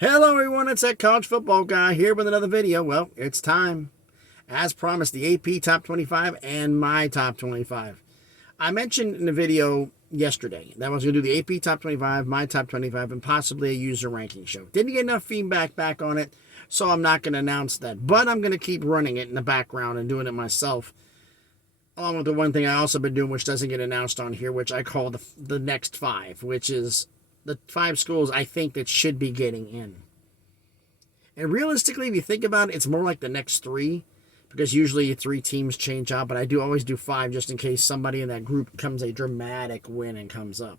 Hello everyone, it's that college football guy here with another video. Well, it's time. As promised, the AP Top 25 and my Top 25. I mentioned in the video yesterday that I was going to do the AP Top 25, my Top 25, and possibly a user ranking show. Didn't get enough feedback back on it, so I'm not going to announce that. But I'm going to keep running it in the background and doing it myself. Along with the one thing I also been doing, which doesn't get announced on here, which I call the next five, which is the 5 schools I think that should be getting in. And realistically, if you think about it, it's more like the next 3, because usually 3 teams change out, but I do always do 5 just in case somebody in that group comes a dramatic win and comes up.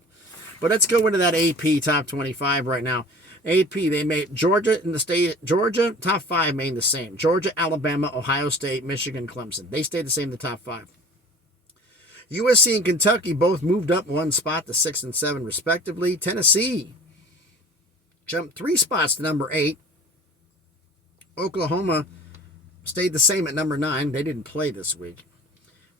But let's go into that AP Top 25 right now. AP, they made Georgia in the state. Georgia, top 5 made the same. Georgia, Alabama, Ohio State, Michigan, Clemson. They stayed the same in the top 5. USC and Kentucky both moved up 1 spot to 6 and 7 respectively. Tennessee jumped 3 spots to number 8. Oklahoma stayed the same at number 9. They didn't play this week.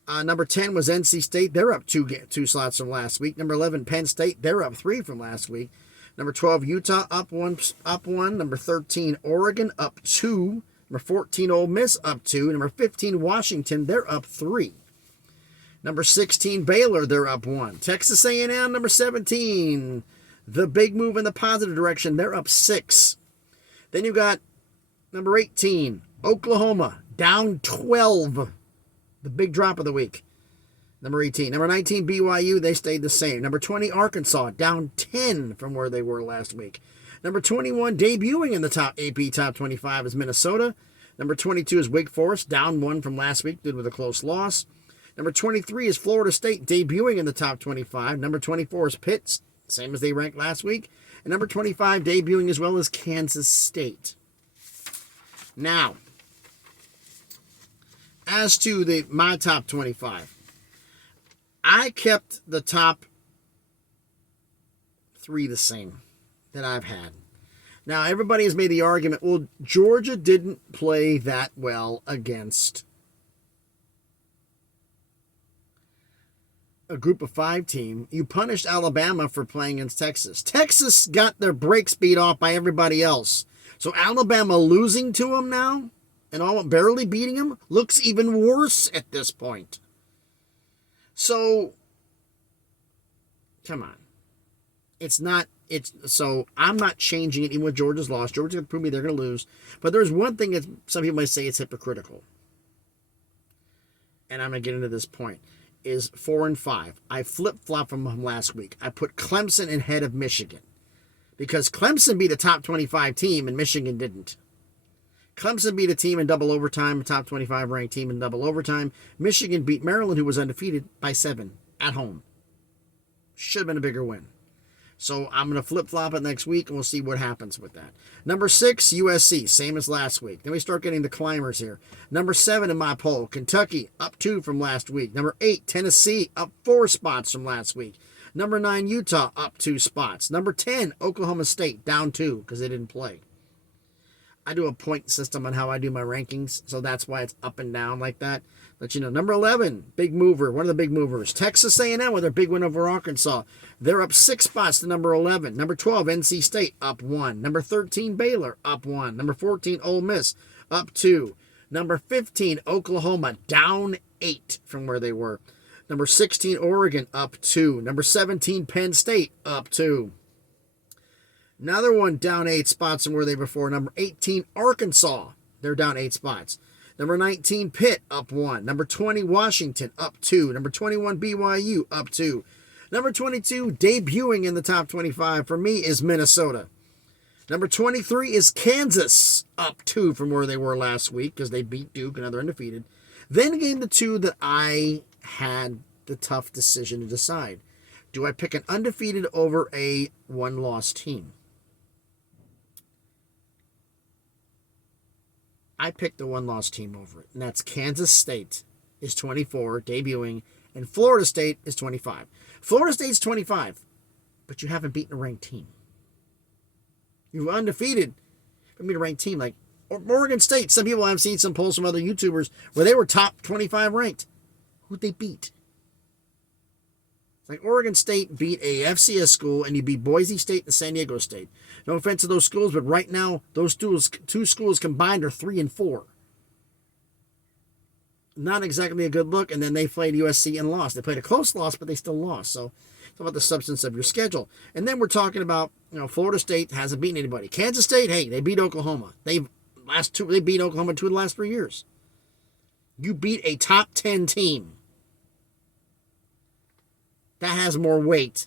Number 10 was NC State. They're up 2 slots from last week. Number 11, Penn State. They're up 3 from last week. Number 12, Utah up 1. Number 13, Oregon up 2. Number 14, Ole Miss up 2. Number 15, Washington. They're up 3. Number 16, Baylor, they're up 1. Texas A&M, number 17, the big move in the positive direction, they're up 6. Then you got number 18, Oklahoma, down 12, the big drop of the week. Number 18. Number 19, BYU, they stayed the same. Number 20, Arkansas, down 10 from where they were last week. Number 21, debuting in the top AP Top 25 is Minnesota. Number 22 is Wake Forest, down 1 from last week, due with a close loss. Number 23 is Florida State, debuting in the top 25. Number 24 is Pitt, same as they ranked last week. And number 25, debuting as well as Kansas State. Now, as to my top 25, I kept the top 3 the same that I've had. Now, everybody has made the argument, well, Georgia didn't play that well against a group of 5 team. You punished Alabama for playing against Texas. Texas got their brakes beat off by everybody else. So Alabama losing to them now and all barely beating them looks even worse at this point. So come on. So I'm not changing it even with Georgia's loss. Georgia's going to prove me they're going to lose. But there's one thing that some people might say it's hypocritical. And I'm going to get into this point. Is 4 and 5. I flip-flopped from them last week. I put Clemson ahead of Michigan because Clemson beat a top 25 team and Michigan didn't. Clemson beat a team in double overtime, a top 25 ranked team in double overtime. Michigan beat Maryland, who was undefeated, by 7 at home. Should have been a bigger win. So I'm going to flip-flop it next week, and we'll see what happens with that. Number 6, USC, same as last week. Then we start getting the climbers here. Number 7 in my poll, Kentucky, up 2 from last week. Number 8, Tennessee, up 4 spots from last week. Number 9, Utah, up 2 spots. Number 10, Oklahoma State, down 2 because they didn't play. I do a point system on how I do my rankings, so that's why it's up and down like that. Let you know. Number 11, big mover, one of the big movers. Texas A&M with their big win over Arkansas. They're up 6 spots to number 11. Number 12, NC State, up 1. Number 13, Baylor, up 1. Number 14, Ole Miss, up 2. Number 15, Oklahoma, down 8 from where they were. Number 16, Oregon, up 2. Number 17, Penn State, up 2. Another one down 8 spots from where they were before. Number 18, Arkansas. They're down 8 spots. Number 19, Pitt, up 1. Number 20, Washington, up 2. Number 21, BYU, up 2. Number 22, debuting in the top 25 for me is Minnesota. Number 23 is Kansas, up 2 from where they were last week because they beat Duke and they're undefeated. Then came the 2 that I had the tough decision to decide. Do I pick an undefeated over a 1-loss team? I picked the 1-loss team over it, and that's Kansas State is 24, debuting, and Florida State is 25. Florida State's 25, but you haven't beaten a ranked team. You're undefeated, but beat a ranked team like Oregon State. Some people I've seen some polls from other YouTubers where they were top 25 ranked. Who'd they beat? Like Oregon State beat a FCS school, and you beat Boise State and San Diego State. No offense to those schools, but right now those two schools combined are 3-4. Not exactly a good look. And then they played USC and lost. They played a close loss, but they still lost. So it's about the substance of your schedule. And then we're talking about, Florida State hasn't beaten anybody. Kansas State, hey, they beat Oklahoma. They beat Oklahoma 2 of the last 3 years. You beat a top 10 team. That has more weight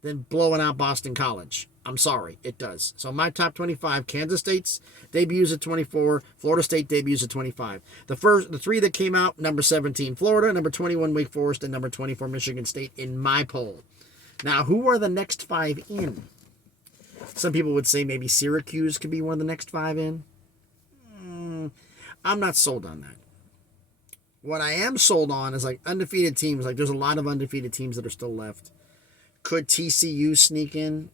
than blowing out Boston College. I'm sorry, it does. So my top 25, Kansas State's debuts at 24, Florida State debuts at 25. The 3 that came out, number 17, Florida, number 21, Wake Forest, and number 24, Michigan State in my poll. Now, who are the next 5 in? Some people would say maybe Syracuse could be one of the next 5 in. I'm not sold on that. What I am sold on is like undefeated teams. Like there's a lot of undefeated teams that are still left. Could TCU sneak in?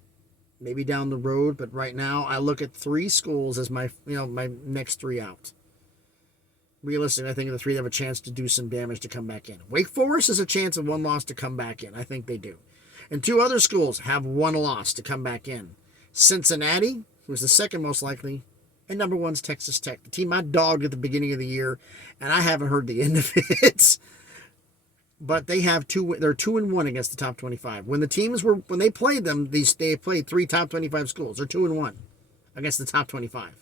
Maybe down the road, but right now I look at 3 schools as my next 3 out. Realistically, I think the 3 that have a chance to do some damage to come back in. Wake Forest has a chance of 1 loss to come back in. I think they do. And 2 other schools have 1 loss to come back in. Cincinnati, who's the second most likely, and number 1's Texas Tech, the team I dogged at the beginning of the year, and I haven't heard the end of it. But they have 2. They're 2-1 against the top 25. When they played them, they played 3 top 25 schools. They're 2-1 against the top 25.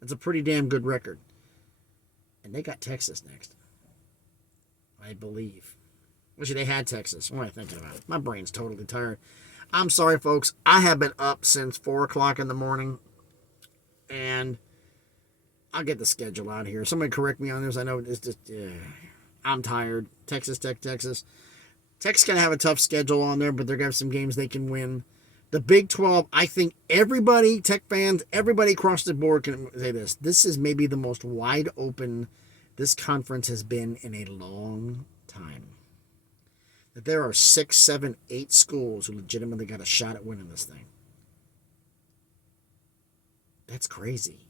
That's a pretty damn good record. And they got Texas next, I believe. Wish they had Texas. What am I thinking about? My brain's totally tired. I'm sorry, folks. I have been up since 4 o'clock in the morning, and I'll get the schedule out here. Somebody correct me on this. I know it's just. I'm tired. Texas Tech. Tech's going to have a tough schedule on there, but they're going to have some games they can win. The Big 12, I think everybody, Tech fans, everybody across the board can say this. This is maybe the most wide open this conference has been in a long time. That there are 6, 7, 8 schools who legitimately got a shot at winning this thing. That's crazy.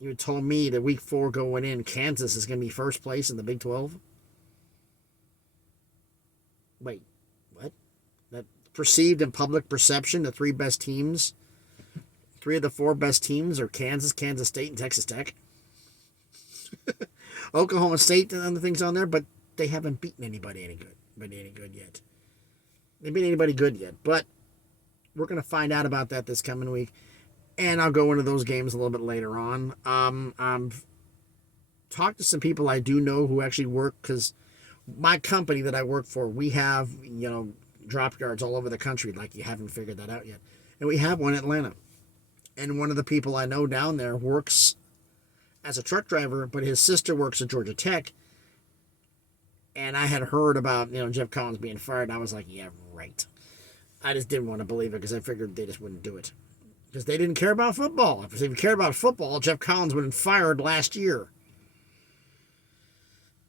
You told me that week 4 going in, Kansas is going to be first place in the Big 12? Wait, what? That perceived in public perception, the 3 best teams, 3 of the 4 best teams are Kansas, Kansas State, and Texas Tech. Oklahoma State and other things on there, but they haven't beaten anybody any good yet. They haven't beaten anybody good yet, but we're going to find out about that this coming week. And I'll go into those games a little bit later on. I've talked to some people I do know who actually work, because my company that I work for, we have, drop yards all over the country, like you haven't figured that out yet. And we have one in Atlanta. And one of the people I know down there works as a truck driver, but his sister works at Georgia Tech. And I had heard about, Jeff Collins being fired. And I was like, yeah, right. I just didn't want to believe it, because I figured they just wouldn't do it. Because they didn't care about football. If they cared about football, Jeff Collins would have been fired last year.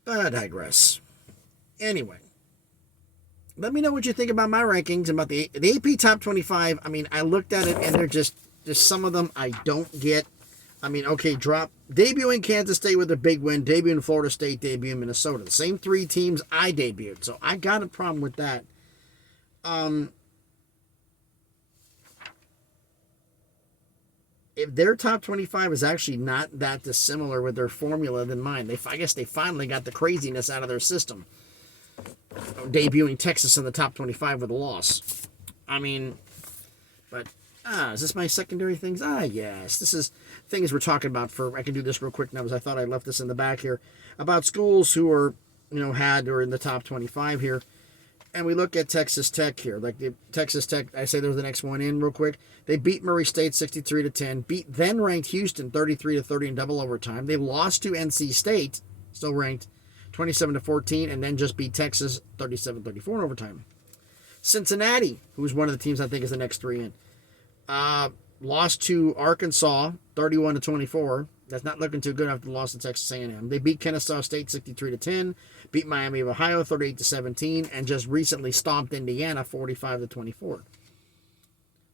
But I digress. Anyway, let me know what you think about my rankings, about the AP Top 25. I mean, I looked at it, and they're just some of them I don't get. I mean, okay, debuting Kansas State with a big win, debuting Florida State, debuting Minnesota. The same 3 teams I debuted, so I got a problem with that. If their top 25 is actually not that dissimilar with their formula than mine, I guess they finally got the craziness out of their system. Debuting Texas in the top 25 with a loss. I mean, but, is this my secondary things? Yes. This is things we're talking about I can do this real quick now, because I thought I left this in the back here. About schools who are, or in the top 25 here. And we look at Texas Tech here. Like Texas Tech, I say they're the next one in real quick. They beat Murray State 63-10. Beat then-ranked Houston 33-30 in double overtime. They lost to NC State, still ranked, 27-14, and then just beat Texas 37-34 in overtime. Cincinnati, who's one of the teams I think is the next 3 in, lost to Arkansas 31-24. That's not looking too good after the loss to Texas A&M. They beat Kennesaw State 63-10, beat Miami of Ohio 38-17, and just recently stomped Indiana 45-24.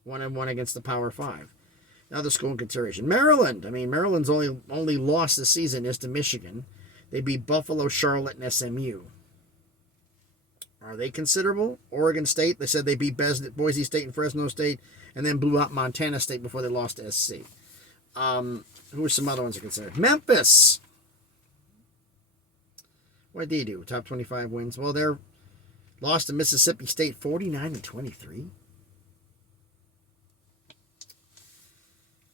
1-1 against the Power 5. Another school in consideration. Maryland. I mean, Maryland's only loss this season is to Michigan. They beat Buffalo, Charlotte, and SMU. Are they considerable? Oregon State, they said they beat Boise State and Fresno State, and then blew out Montana State before they lost to SC. Who are some other ones are considered? Memphis. What did they do? Top 25 wins. Well, they're lost to Mississippi State 49-23.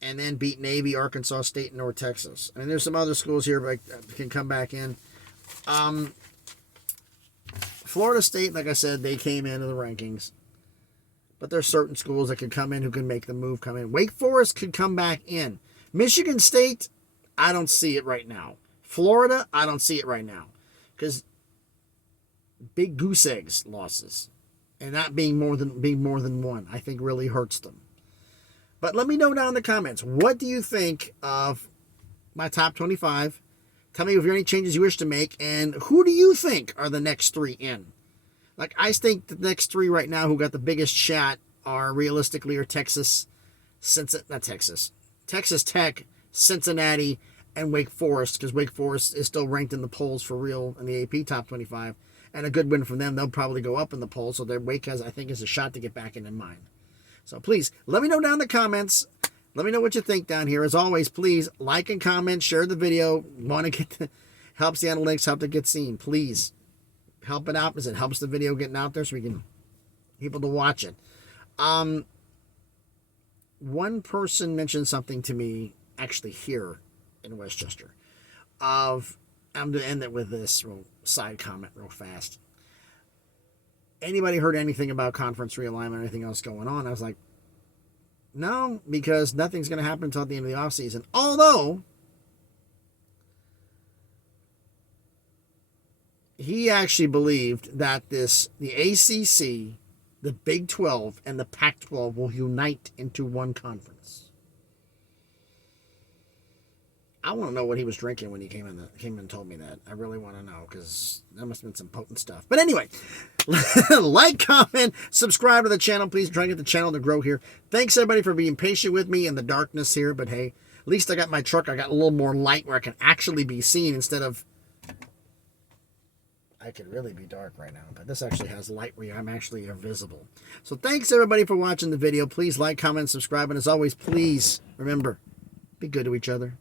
And then beat Navy, Arkansas State, and North Texas. And there's some other schools here that can come back in. Florida State, like I said, they came into the rankings. But there's certain schools that can come in who can make the move come in. Wake Forest could come back in. Michigan State, I don't see it right now. Florida, I don't see it right now. Because big goose eggs losses. And not being more than one, I think really hurts them. But let me know down in the comments, what do you think of my top 25? Tell me if there are any changes you wish to make, and who do you think are the next 3 in? Like, I think the next 3 right now who got the biggest shot are realistically Texas Tech, Cincinnati, and Wake Forest, because Wake Forest is still ranked in the polls for real in the AP top 25, and a good win from them. They'll probably go up in the polls, so their Wake has, I think, is a shot to get back in mine. So please, let me know down in the comments. Let me know what you think down here. As always, please like and comment, share the video. Want to get helps the analytics, help it get seen. Please help it out because it helps the video getting out there so we can people to watch it. One person mentioned something to me actually here in Westchester. I'm going to end it with this side comment real fast. Anybody heard anything about conference realignment or anything else going on? I was like, no, because nothing's going to happen until the end of the offseason. Although, he actually believed that the ACC, the Big 12, and the Pac-12 will unite into one conference. I want to know what he was drinking when he came in and told me that. I really want to know, because that must have been some potent stuff. But anyway, like, comment, subscribe to the channel. Please try to get the channel to grow here. Thanks, everybody, for being patient with me in the darkness here. But, hey, at least I got my truck. I got a little more light where I can actually be seen instead of... I could really be dark right now. But this actually has light where I'm actually visible. So thanks, everybody, for watching the video. Please like, comment, subscribe. And as always, please remember, be good to each other.